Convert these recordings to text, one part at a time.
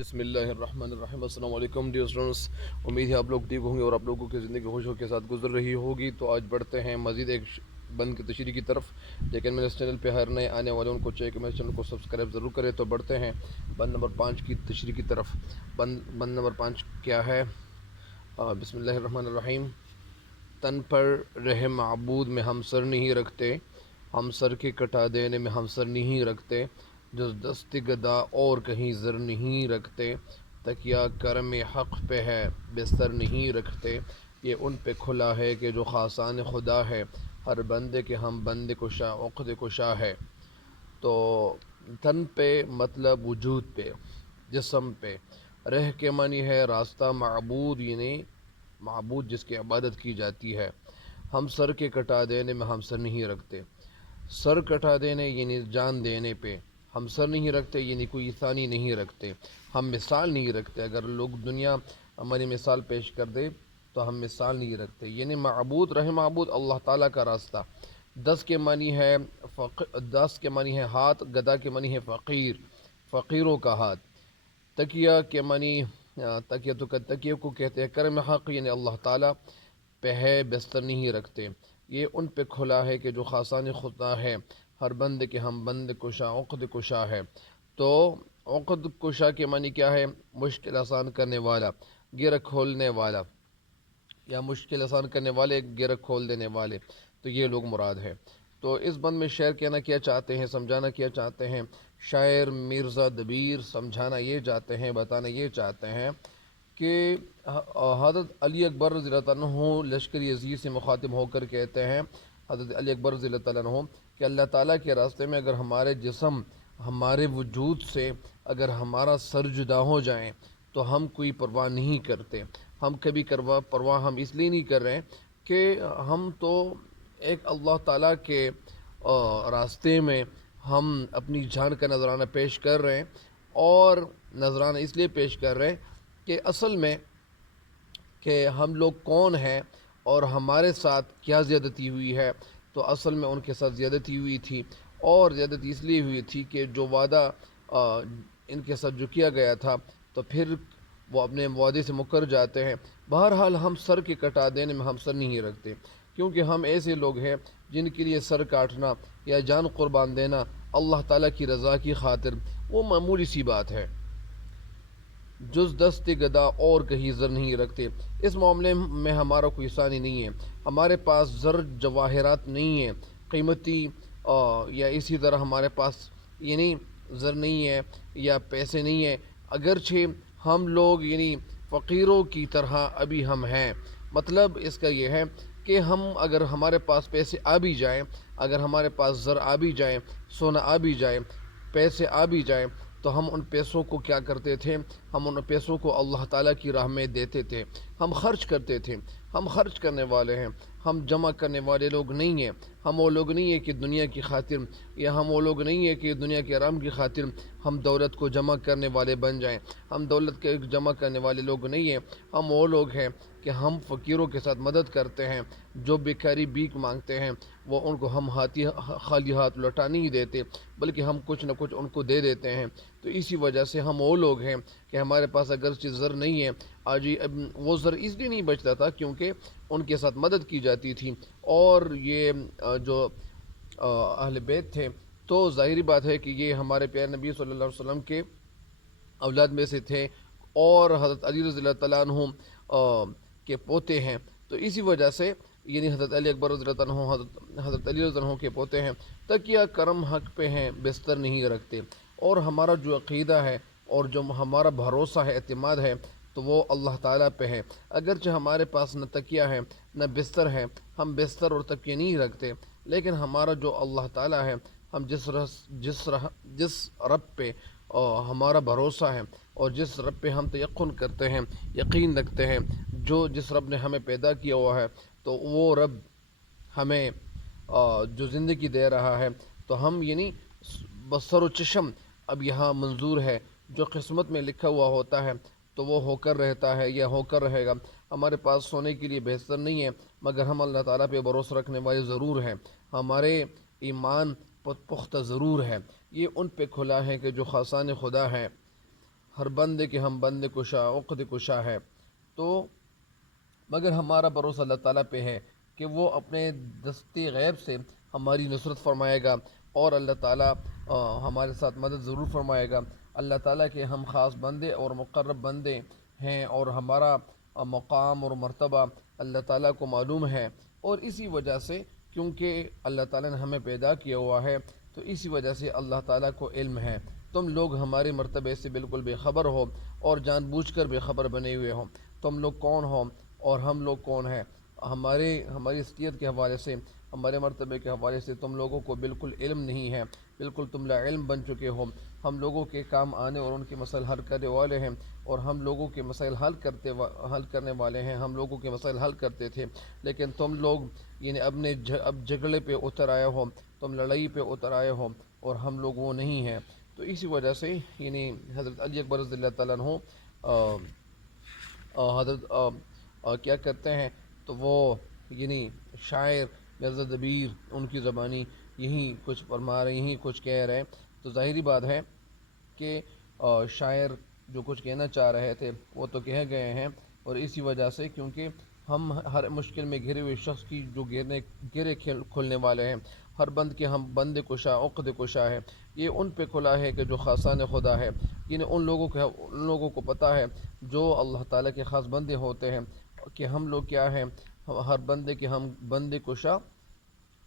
بسم اللہ الرحمن الرحیم۔ السلام علیکم ڈیئر اسٹوڈنٹس، امید ہے آپ لوگ ٹھیک ہوں گے اور آپ لوگوں کی زندگی خوشیوں کے ساتھ گزر رہی ہوگی۔ تو آج بڑھتے ہیں مزید ایک بند کی تشریح کی طرف، لیکن میرے اس چینل پہ ہر نئے آنے والوں کو چاہیے کہ میرے چینل کو سبسکرائب ضرور کریں۔ تو بڑھتے ہیں بند نمبر 5 کی تشریح کی طرف۔ بند نمبر 5 کیا ہے؟ بسم اللہ الرحمن الرحیم۔ تن پر رہ معبود میں ہم سر نہیں رکھتے، ہم سر کے کٹا دینے میں ہم سر نہیں رکھتے، جز دست گدا اور کہیں زر نہیں رکھتے، تکیہ کرم حق پہ ہے بستر نہیں رکھتے، یہ ان پہ کھلا ہے کہ جو خاصان خدا ہے، ہر بندے کے ہم بند کشا عقد کشا ہے۔ تو تن پہ مطلب وجود پہ، جسم پہ، رہ کے معنی ہے راستہ، معبود یعنی معبود جس کی عبادت کی جاتی ہے۔ ہم سر کے کٹا دینے میں ہم سر نہیں رکھتے، سر کٹا دینے یعنی جان دینے پہ ہم سر نہیں رکھتے، یعنی کوئی ثانی نہیں رکھتے، ہم مثال نہیں رکھتے۔ اگر لوگ دنیا ہماری مثال پیش کر دے تو ہم مثال نہیں رکھتے۔ یعنی معبود رہ معبود اللہ تعالیٰ کا راستہ۔ دس کے معنی ہے ہاتھ، گدا کے معنی ہے فقیر، فقیروں کا ہاتھ۔ تکیہ کے معنی تکیہ کو کہتے ہیں کرم حق، یعنی اللہ تعالیٰ پہ ہے بستر نہیں رکھتے، یہ ان پہ کھلا ہے کہ جو خاصان خدا ہے، ہر بند کے ہم بند کشا عقد کشا ہے۔ تو عقد کشا کے معنی کیا ہے؟ مشکل آسان کرنے والا، گرہ کھولنے والا، یا مشکل آسان کرنے والے، گرہ کھول دینے والے، تو یہ لوگ مراد ہے۔ تو اس بند میں شعر کہنا کیا چاہتے ہیں، سمجھانا کیا چاہتے ہیں شاعر مرزا دبیر؟ سمجھانا یہ چاہتے ہیں، بتانا یہ چاہتے ہیں کہ حضرت علی اکبر رضی اللہ عنہ لشکری عزیز سے مخاطب ہو کر کہتے ہیں، حضرت علی اکبر رضی اللہ عنہ، کہ اللہ تعالیٰ کے راستے میں اگر ہمارے جسم، ہمارے وجود سے اگر ہمارا سر جدا ہو جائیں تو ہم کوئی پرواہ نہیں کرتے۔ ہم کبھی پرواہ ہم اس لیے نہیں کر رہے کہ ہم تو ایک اللہ تعالیٰ کے راستے میں ہم اپنی جان کا نذرانہ پیش کر رہے ہیں، اور نذرانہ اس لیے پیش کر رہے ہیں کہ اصل میں کہ ہم لوگ کون ہیں اور ہمارے ساتھ کیا زیادتی ہوئی ہے۔ تو اصل میں ان کے ساتھ زیادتی ہوئی تھی، اور زیادتی اس لیے ہوئی تھی کہ جو وعدہ ان کے ساتھ جو کیا گیا تھا تو پھر وہ اپنے وعدے سے مکر جاتے ہیں۔ بہرحال ہم سر کے کٹا دینے میں ہم سر نہیں رکھتے، کیونکہ ہم ایسے لوگ ہیں جن کے لیے سر کاٹنا یا جان قربان دینا اللہ تعالیٰ کی رضا کی خاطر وہ معمولی سی بات ہے۔ جز دست گدا اور کہیں زر نہیں رکھتے، اس معاملے میں ہمارا کوئی ثانی نہیں ہے، ہمارے پاس زر جواہرات نہیں ہیں قیمتی، یا اسی طرح ہمارے پاس یعنی زر نہیں ہے یا پیسے نہیں ہیں، اگرچہ ہم لوگ یعنی فقیروں کی طرح ابھی ہم ہیں۔ مطلب اس کا یہ ہے کہ ہم اگر ہمارے پاس پیسے آ بھی جائیں، اگر ہمارے پاس زر آ بھی جائیں، سونا آ بھی جائے، پیسے آ بھی جائیں، تو ہم ان پیسوں کو کیا کرتے تھے؟ ہم ان پیسوں کو اللہ تعالیٰ کی راہ میں دیتے تھے، ہم خرچ کرتے تھے۔ ہم خرچ کرنے والے ہیں، ہم جمع کرنے والے لوگ نہیں ہیں۔ ہم وہ لوگ نہیں ہیں کہ دنیا کی خاطر، یا ہم وہ لوگ نہیں ہیں کہ دنیا کے آرام کی خاطر ہم دولت کو جمع کرنے والے بن جائیں۔ ہم دولت کے جمع کرنے والے لوگ نہیں ہیں، ہم وہ لوگ ہیں کہ ہم فقیروں کے ساتھ مدد کرتے ہیں، جو بیکاری بھیک مانگتے ہیں وہ ان کو ہم خالی ہاتھ لوٹا نہیں دیتے، بلکہ ہم کچھ نہ کچھ ان کو دے دیتے ہیں۔ تو اسی وجہ سے ہم وہ لوگ ہیں کہ ہمارے پاس اگرچہ زر نہیں ہے آج وہ زر اس لیے نہیں بچتا تھا کیونکہ ان کے ساتھ مدد کی جاتی تھی، اور یہ جو اہل بیت تھے تو ظاہری بات ہے کہ یہ ہمارے پیارے نبی صلی اللہ علیہ وسلم کے اولاد میں سے تھے، اور حضرت علی رضی اللہ تعالیٰ عنہ کے پوتے ہیں۔ تو اسی وجہ سے یعنی حضرت علی اکبر رضی اللہ عنہ حضرت علی رضی اللہ عنہ کے پوتے ہیں، تکیہ کرم حق پہ ہیں بستر نہیں رکھتے۔ اور ہمارا جو عقیدہ ہے اور جو ہمارا بھروسہ ہے، اعتماد ہے، تو وہ اللہ تعالیٰ پہ ہے۔ اگرچہ ہمارے پاس نہ تکیہ ہے نہ بستر ہے، ہم بستر اور تکیہ نہیں رکھتے، لیکن ہمارا جو اللہ تعالیٰ ہے، ہم جس رب پہ ہمارا بھروسہ ہے اور جس رب پہ ہم تیقن کرتے ہیں، یقین رکھتے ہیں، جس رب نے ہمیں پیدا کیا ہوا ہے، تو وہ رب ہمیں جو زندگی دے رہا ہے، تو ہم یعنی بصر و چشم اب یہاں منظور ہے۔ جو قسمت میں لکھا ہوا ہوتا ہے تو وہ ہو کر رہتا ہے یا ہو کر رہے گا۔ ہمارے پاس سونے کے لیے بہتر نہیں ہے، مگر ہم اللہ تعالیٰ پہ بھروسہ رکھنے والے ضرور ہیں، ہمارے ایمان پختہ ضرور ہے۔ یہ ان پہ کھلا ہے کہ جو خاصان خدا ہے، ہر بندے کے ہم بندے کشا عقد کشا ہے، تو مگر ہمارا بھروسہ اللہ تعالیٰ پہ ہے کہ وہ اپنے دستی غیب سے ہماری نصرت فرمائے گا، اور اللہ تعالیٰ ہمارے ساتھ مدد ضرور فرمائے گا۔ اللہ تعالیٰ کے ہم خاص بندے اور مقرب بندے ہیں، اور ہمارا مقام اور مرتبہ اللہ تعالیٰ کو معلوم ہے، اور اسی وجہ سے کیونکہ اللہ تعالیٰ نے ہمیں پیدا کیا ہوا ہے تو اسی وجہ سے اللہ تعالیٰ کو علم ہے۔ تم لوگ ہمارے مرتبے سے بالکل بے خبر ہو اور جان بوجھ کر بے خبر بنے ہوئے ہو۔ تم لوگ کون ہو اور ہم لوگ کون ہیں؟ ہماری حیثیت کے حوالے سے، ہمارے مرتبے کے حوالے سے تم لوگوں کو بالکل علم نہیں ہے، بالکل تم لا علم بن چکے ہو۔ ہم لوگوں کے کام آنے اور ان کے مسائل حل کرنے والے ہیں، اور ہم لوگوں کے مسائل حل کرنے والے ہیں، ہم لوگوں کے مسائل حل کرتے تھے، لیکن تم لوگ یعنی اب جھگڑے پہ اتر آئے ہو، تم لڑائی پہ اتر آئے ہو، اور ہم لوگ وہ نہیں ہیں۔ تو اسی وجہ سے یعنی حضرت علی اکبر رضی اللہ تعالیٰ عنہ حضرت کیا کرتے ہیں، تو وہ یعنی شاعر مرزا دبیر ان کی زبانی یہی کچھ فرما رہے، یہی کچھ کہہ رہے ہیں، تو ظاہری بات ہے کہ شاعر جو کچھ کہنا چاہ رہے تھے وہ تو کہہ گئے ہیں، اور اسی وجہ سے کیونکہ ہم ہر مشکل میں گھرے ہوئے شخص کی جو گرے کھلنے والے ہیں، ہر بند کے ہم بند کشا عقد کشا ہے، یہ ان پہ کھلا ہے کہ جو خاصان خدا ہے، یعنی ان لوگوں کو پتہ ہے جو اللہ تعالیٰ کے خاص بندے ہوتے ہیں کہ ہم لوگ کیا ہیں، ہر بندے کے ہم بند کشا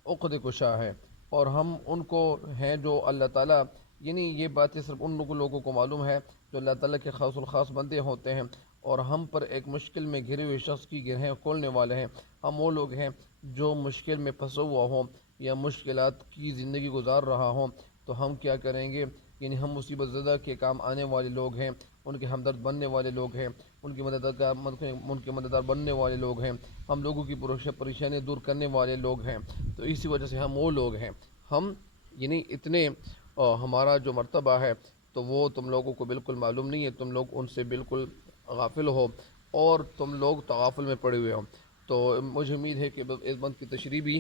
عقد کشا ہے، اور ہم ان کو ہیں جو اللہ تعالیٰ، یعنی یہ باتیں صرف ان لوگوں کو معلوم ہے جو اللہ تعالیٰ کے خاص الخاص بندے ہوتے ہیں، اور ہم پر ایک مشکل میں گھرے ہوئے شخص کی گرہیں کھولنے والے ہیں۔ ہم وہ لوگ ہیں جو مشکل میں پھنسا ہوا ہوں یا مشکلات کی زندگی گزار رہا ہوں، تو ہم کیا کریں گے، یعنی ہم مصیبت زدہ کے کام آنے والے لوگ ہیں، ان کے ہمدرد بننے والے لوگ ہیں، ان کے مددگار بننے والے لوگ ہیں، ہم لوگوں کی پریشانیاں دور کرنے والے لوگ ہیں، تو اسی وجہ سے ہم وہ لوگ ہیں۔ ہم یعنی اتنے ہمارا جو مرتبہ ہے تو وہ تم لوگوں کو بالکل معلوم نہیں ہے، تم لوگ ان سے بالکل غافل ہو، اور تم لوگ تغافل میں پڑے ہوئے ہو۔ تو مجھے امید ہے کہ اس بند کی تشریح بھی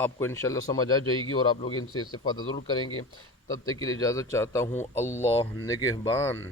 آپ کو انشاءاللہ سمجھ آ جائے گی، اور آپ لوگ ان سے استفادہ ضرور کریں گے۔ تب تک کے لیے اجازت چاہتا ہوں، اللہ نگہبان۔